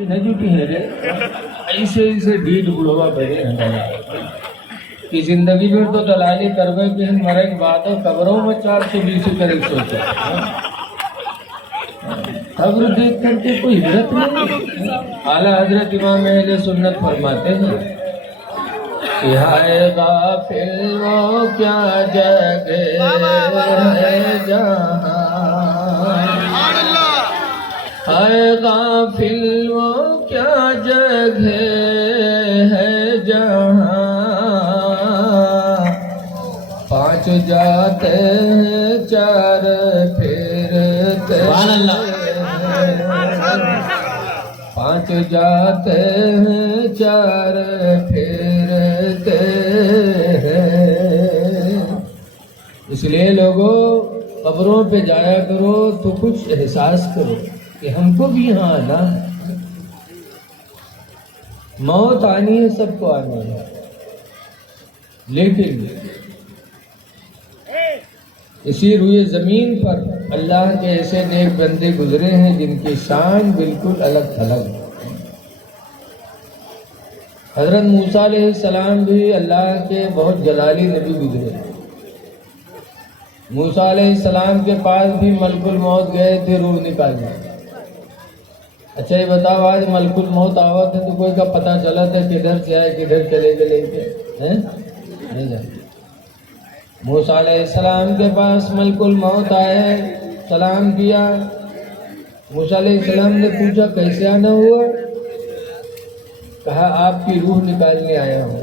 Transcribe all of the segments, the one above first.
नहीं जुटी है रे ऐसे ऐसे ढीठ बुढ़वा भरे हैं कि जिंदगी में तो दलाली करवे कि मरे के बाद कब्रों में 420 करे सोचो कब्र देख करके कोई हिम्मत नहीं। आला हजरत इमाम अहले सुन्नत फरमाते हैं कि हाय गाफिल वो क्या जगह है जहां, हाय गाफिल वो क्या जगह है जहां, पांच जाते हैं चार फिरते, पांच जाते हैं चार फिरते हैं। इसलिए लोगों कब्रों पे जाया करो तो कुछ एहसास करो कि हमको भी यहाँ आना है। मौत आनी है, सबको आनी है, लेकिन इसी रुए जमीन पर अल्लाह के ऐसे नेक बंदे गुजरे हैं जिनकी शान बिल्कुल अलग थलग है। हजरत मूसा अलैहिस्सलाम भी अल्लाह के बहुत जलाली नबी गुजरे। मूसा अलैहिस्सलाम के पास भी मलकुल मौत गए थे रूह निकालने। अच्छा ये बताओ, आज मलकुल मौत आवत है तो कोई का पता चला था किधर से आए किधर चले गए लेके हैं? नहीं जानते। मूसा अलैहिस्सलाम के पास मलकुल मौत आए, सलाम किया। मूसा अलैहिस्सलाम ने पूछा कैसे आना हुआ? कहा आपकी रूह निकालने आया हूँ।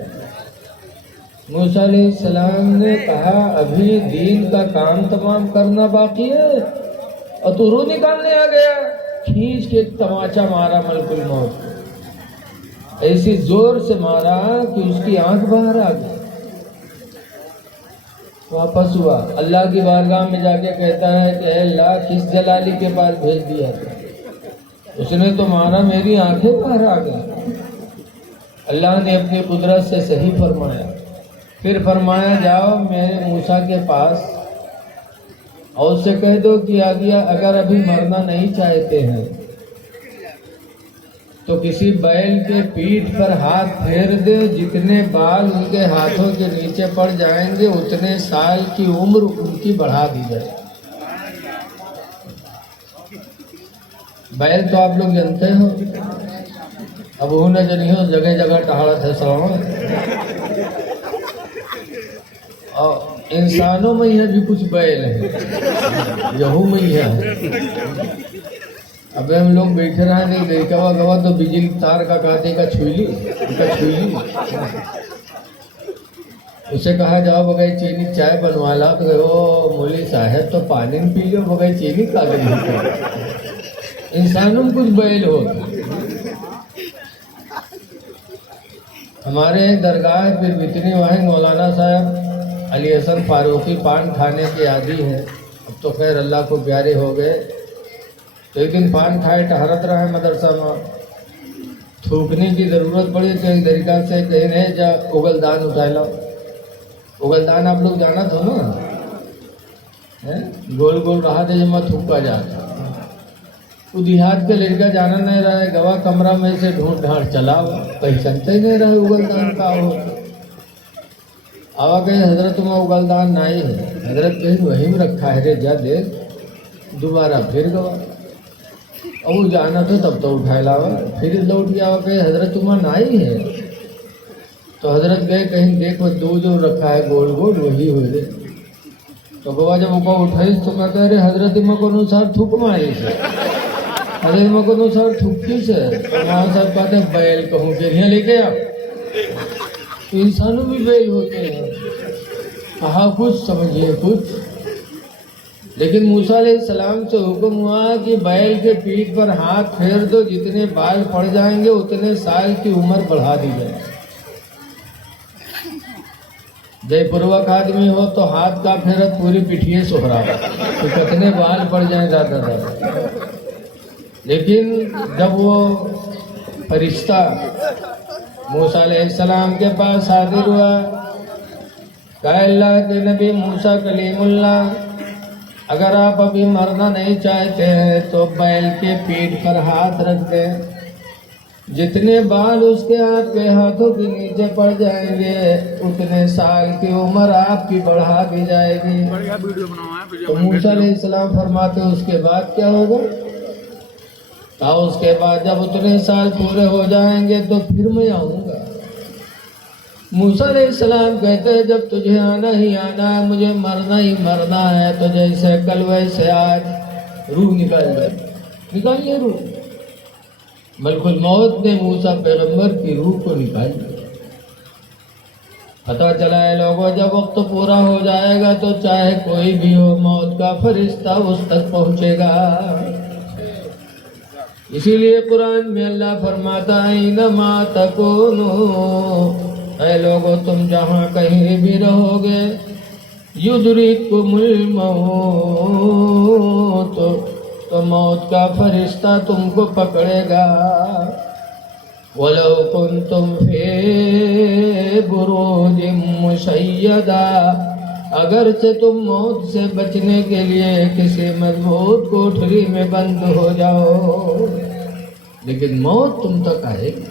मूसा अलैहिस्सलाम ने कहा अभी दीन का काम तमाम करना बाकी है और तू रूह निकालने आ गया। खींच के तमाचा मारा मलकुल मौत, ऐसी जोर से मारा कि उसकी आंख बाहर आ गई। वापस हुआ, अल्लाह की बारगाह में जाके कहता है कि अल्लाह किस जलाली के पास भेज दिया था, उसने तो मारा मेरी आंखें बाहर आ गई। अल्लाह ने अपनी कुदरत से सही फरमाया। फिर फरमाया जाओ मेरे मूसा के पास और उससे कह दो कि आ गया अगर अभी मरना नहीं चाहते हैं तो किसी बैल के पीठ पर हाथ फेर दे, जितने बाल उनके हाथों के नीचे पड़ जाएंगे उतने साल की उम्र उनकी बढ़ा दी जाए। बैल तो आप लोग जानते हो, अब वो न जनियो जगह जगह टहलत है श्रवण। और इंसानों में यह भी कुछ बैल है, यहू में यह है। अबे हम लोग बैठे रहे नहीं देखा गवा तो बिजली तार का कहते का छुईली उसे कहा जाओ बगैर चीनी चाय बनवा ला तो वो मौली साहब तो पानी में पी लो बगैर चीनी का नहीं। इंसानों में कुछ बैल होता। हमारे दरगाह फिर इतनी वाहिद मौलाना साहब अली हसन फारूकी पान खाने के आदी हैं। अब तो खैर अल्लाह को प्यारे हो गए। तो एक दिन पान खाए टहरत रहे मदरसा में, थूकने की ज़रूरत पड़ी तो एक तरीका से कहीं नहीं जा उगलदान उठा लो। उगलदान आप लोग जाना था ना, गोल गोल रहा था जब मैं थूका जाता। वो देहात के लड़का जाना नहीं रहा, गवा कमरा में से ढूंढ ढांढ चला, पहचानते नहीं रहे उगलदान का हो। आवा कहीं हजरत में उगलदान नहीं है, हजरत कहीं वहीं में रखा है रे जा देख। दोबारा फिर गवा, अब वो जाना था तब तो उठाए लावा, फिर लौट गया कहीं हजरत उमा नाई है। तो हजरत गए कहीं देख वो दो जो रखा है गोल गोल वही हुए रे। तो बाबा जब वो उठाई तो कहते अरे हजरत इमा को अनुसार थूक मारी से, हजरत इमा को अनुसार थूकी से। वहाँ साहब कहते बैल कहूँ के यहाँ लेके आप तो इंसानों भी बैल होते हैं। कहा कुछ समझिए कुछ। लेकिन मूसा अलैहिस्सलाम से हुक्म हुआ कि बैल के पीठ पर हाथ फेर दो, जितने बाल पड़ जाएंगे उतने साल की उम्र बढ़ा दी जाए। जयपूर्वक आदमी हो तो हाथ का फेरत पूरी पिठिए सोहरा तो कितने बाल पड़ जाए ज़्यादा ज़्यादा। लेकिन जब वो फरिश्ता मूसा अलैहिस्सलाम के पास हाजिर हुआ, कहा अल्लाह के नबी मूसा कलीमुल्लाह, अगर आप अभी मरना नहीं चाहते हैं तो बैल के पीठ पर हाथ रख दें, جتنے بال اس کے آپ کے ہاتھوں کے نیچے پڑ جائیں گے اتنے سال کی عمر آپ کی بڑھا دی جائے گی۔ تو موسیٰ علیہ السلام فرماتے اس کے بعد کیا ہوگا؟ اس کے بعد جب اتنے سال پورے ہو جائیں گے تو پھر میں آؤں گا۔ موسیٰ علیہ السلام کہتے ہیں جب تجھے آنا ہی آنا ہے، مجھے مرنا ہی مرنا ہے، تو جیسے کل ویسے آج روح نکالیے روح۔ ملک الموت نے موسیٰ پیغمبر کی روح کو نکال دیا۔ پتہ چلا ہے لوگوں جب وقت پورا ہو جائے گا تو چاہے کوئی بھی ہو موت کا فرشتہ اس تک پہنچے گا۔ اسی لیے قرآن میں اللہ فرماتا ہے اینما تکونوا، اے لوگو تم جہاں کہیں بھی رہو گے، یدرککم الموت، تو موت کا فرشتہ تم کو پکڑے گا۔ وَلَوْ كُنْتُمْ فِي بُرُوجٍ مُشَيَّدَةٍ، اگرچہ تم موت سے بچنے کے لیے کسی مضبوط کوٹھری میں بند ہو جاؤ، لیکن موت تم تک آئے گی۔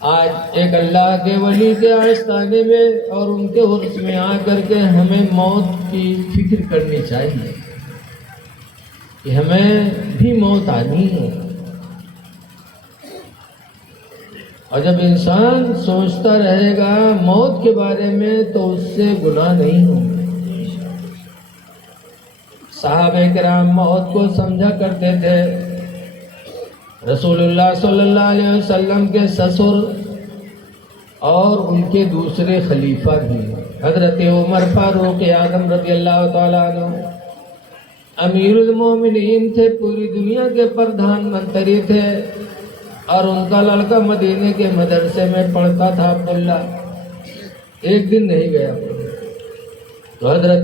آج ایک اللہ کے ولی کے آستانے میں اور ان کے عرس میں آ کر کے ہمیں موت کی فکر کرنی چاہیے کہ ہمیں بھی موت آنی ہے۔ اور جب انسان سوچتا رہے گا موت کے بارے میں تو اس سے گناہ نہیں ہوگا۔ صحابہ کرام موت کو سمجھا کرتے تھے۔ رسول اللہ صلی اللہ علیہ وسلم کے سسر اور ان کے دوسرے خلیفہ بھی حضرت عمر فاروق اعظم رضی اللہ تعالیٰ عنہ امیر المومنین تھے، پوری دنیا کے پردھان منتری تھے، اور ان کا لڑکا مدینے کے مدرسے میں پڑھتا تھا عبداللہ۔ ایک دن نہیں گیا تو حضرت